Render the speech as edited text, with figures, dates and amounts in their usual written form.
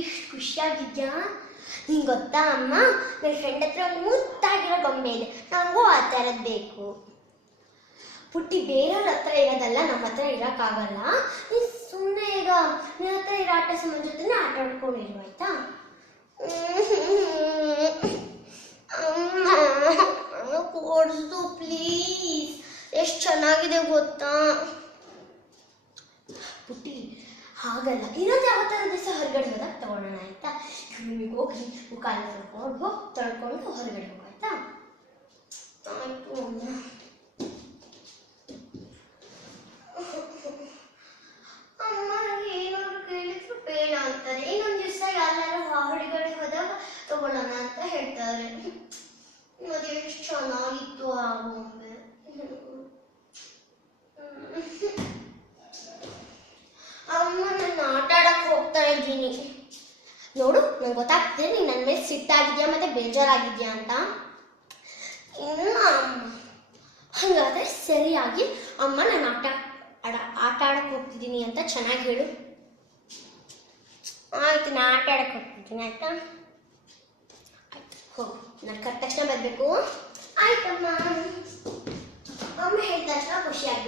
ಇಷ್ಟು ಖುಷಿಯಾಗಿದ್ಯಾ? ನಿಂಗೆ ಗೊತ್ತಾ ಅಮ್ಮ, ನನ್ನ ಫ್ರೆಂಡ್ ಹತ್ರ ಒಂದು ಮುದ್ದಾಗಿರೋ ಗೊಂಬೆ ಇದೆ, ನನಗೂ ಆ ಥರದ್ದು ಬೇಕು. ಪುಟ್ಟಿ, ಬೇರೆಯವ್ರ ಹತ್ರ ಇರೋದಲ್ಲ ನಮ್ಮ ಹತ್ರ ಇರೋಕ್ಕಾಗಲ್ಲ. ನೀನು ಸುಮ್ಮನೆ ಈಗ ನಿನ್ನ ಹತ್ರ ಇರೋ ಆಟ ಸಾಮಾನು ಜೊತೆ ಆಟ ಆಡ್ಕೊಂಡಿರು, ಆಯ್ತಾ? ಕೊಡ್ಸು ಪ್ಲೀಸ್, ಎಷ್ಟು ಚೆನ್ನಾಗಿದೆ ಗೊತ್ತಾ? ಪುಟ್ಟಿ, ಹಾಗಲ್ಲ, ಇನ್ನೊಂದು ಯಾವತ್ತಾರ ದಿವಸ ಹೊರಗಡೆ ಹೋದಾಗ ತಗೊಳ್ಳೋಣ, ಆಯ್ತಾ? ನಿಮಗೆ ಹೋಗಿ ಕಾಲ ತೊಳ್ಕೊಂಡು ಹೊರಗಡೆ ಹೋಗ, ಆಯ್ತಾ? ಆಯ್ತು ಅಮ್ಮ. ಏನಾದ್ರು ಕೇಳಿದ್ರು ಬೇಡ ಅಂತಾರೆ. ಇನ್ನೊಂದು ದಿವಸ ಎಲ್ಲರೂ ಹೊರಗಡೆ ಹೋದಾಗ ತಗೊಳ್ಳೋಣ ಅಂತ ಹೇಳ್ತಾರೆ. ಅದು ಎಷ್ಟು ಚೆನ್ನಾಗಿತ್ತು ಆ ಗೊಂಬೆ. ಅಮ್ಮ, ನಾನು ಆಟ ಆಡಕ್ಕೆ ಹೋಗ್ತಾ ಇದ್ದೀನಿ. ನೋಡು, ನಂಗೆ ಗೊತ್ತಾಗ್ತಿದೆ ನೀನು ನನ್ನ ಮೇಲೆ ಸಿಟ್ಟಾಗಿದ್ಯಾ ಮತ್ತೆ ಬೇಜಾರಾಗಿದ್ಯಾ ಅಂತ. ಹಾಗಾದ್ರೆ ಸರಿಯಾಗಿ ಅಮ್ಮ ನಾನು ಆಟ ಆಡಕ್ಕೆ ಹೋಗ್ತಿದ್ದೀನಿ ಅಂತ ಚೆನ್ನಾಗಿ ಹೇಳು. ಆಯ್ತು, ನಾನು ಆಟ ಆಡಕ್ಕೆ ಹೋಗ್ತಿದ್ದೀನಿ, ಆಯ್ತಾ? ಆಯ್ತು, ಹೋಗು. ನಾನು ಕರೆದ ತಕ್ಷಣ ಬರಬೇಕು. ಆಯ್ತಮ್ಮ. ಅಮ್ಮ ಹೇಳಿದ ತಕ್ಷಣ ಖುಷಿ ಆಗ್ಬೇಕು.